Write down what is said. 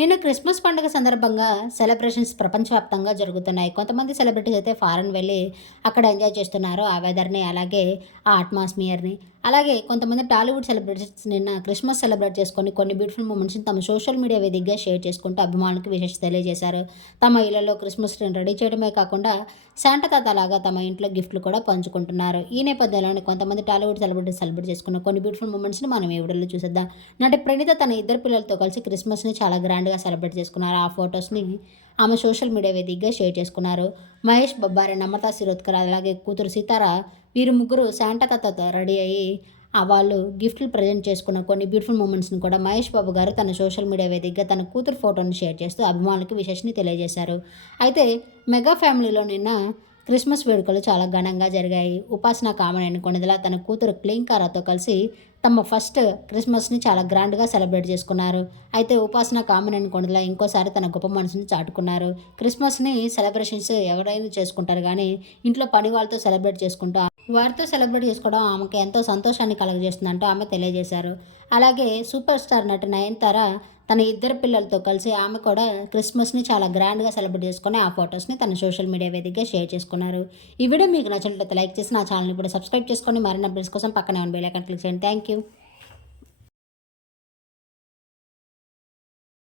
నేను క్రిస్మస్ పండుగ సందర్భంగా సెలబ్రేషన్స్ ప్రపంచవ్యాప్తంగా జరుగుతున్నాయి. కొంతమంది సెలబ్రిటీస్ అయితే ఫారెన్ వెళ్ళి అక్కడ ఎంజాయ్ చేస్తున్నారు. ఆ వెదర్ని అలాగే ఆ అట్మాస్ఫియర్ని. అలాగే కొంతమంది టాలీవుడ్ సెలబ్రిటీస్ నిన్న క్రిస్మస్ సెలబ్రేట్ చేసుకొని కొన్ని బ్యూటిఫుల్ మూమెంట్స్ని తమ సోషల్ మీడియా వేదికగా షేర్ చేసుకుంటూ అభిమానులకు విశేష తెలియజేశారు. తమ ఇళ్ళలో క్రిస్మస్ ట్రీని రెడీ చేయడమే కాకుండా శాంట తాతలాగా తమ ఇంట్లో గిఫ్ట్లు కూడా పంచుకుంటున్నారు. ఈ నేపథ్యంలోనే కొంతమంది టాలీవుడ్ సెలబ్రిటీస్ సెలబ్రేట్ చేసుకున్న కొన్ని బ్యూటిఫుల్ మూమెంట్స్ని మనం ఈ వీడియోలో చూసేద్దాం. నటి ప్రణీత తన ఇద్దరు పిల్లలతో కలిసి క్రిస్మస్ని చాలా గ్రాండ్గా సెలబ్రేట్ చేసుకున్నారు. ఆ ఫొటోస్ని ఆమె సోషల్ మీడియా వేదికగా షేర్ చేసుకున్నారు. మహేష్ బొబ్బారి నమ్రతా శిరోద్కర్ అలాగే కూతురు సీతార వీరు ముగ్గురు శాంటా తాతతో రెడీ అయ్యి ఆ వాళ్ళు గిఫ్ట్లు ప్రజెంట్ చేసుకున్న కొన్ని బ్యూటిఫుల్ మూమెంట్స్ని కూడా మహేష్ బాబు గారు తన సోషల్ మీడియా వేదికగా తన కూతురు ఫోటోని షేర్ చేస్తూ అభిమానులకు విశేషని తెలియజేశారు. అయితే మెగా ఫ్యామిలీలో నిన్న క్రిస్మస్ వేడుకలు చాలా ఘనంగా జరిగాయి. ఉపాసన కామనేని అనుకున్నదిలా తన కూతురు క్లీంకారాతో కలిసి తమ ఫస్ట్ క్రిస్మస్ని చాలా గ్రాండ్గా సెలబ్రేట్ చేసుకున్నారు. అయితే ఉపాసన కామనేని కొండల ఇంకోసారి తన గొప్ప మనసుని చాటుకున్నారు. క్రిస్మస్ని సెలబ్రేషన్స్ ఎవరైనా చేసుకుంటారు కానీ ఇంట్లో పని వాళ్ళతో సెలబ్రేట్ చేసుకుంటూ వారితో సెలబ్రేట్ చేసుకోవడం ఆమెకు ఎంతో సంతోషాన్ని కలగజేస్తుందంటూ ఆమె తెలియజేశారు. అలాగే సూపర్ స్టార్ నటి నయనతార తన ఇద్దరు పిల్లలతో కలిసి ఆమె కూడా క్రిస్మస్ని చాలా గ్రాండ్గా సెలబ్రేట్ చేసుకుని ఆ ఫొటోస్ని తన సోషల్ మీడియా వేదికగా షేర్ చేసుకున్నారు. ఈ వీడియో మీకు నచ్చినట్లయితే లైక్ చేసి నా ఛానల్ని కూడా సబ్స్క్రైబ్ చేసుకొని మరిన్ని అప్డేట్స్ కోసం పక్కనే ఉన్న బెల్ ఐకాన్ క్లిక్ చేయండి. Thank you you.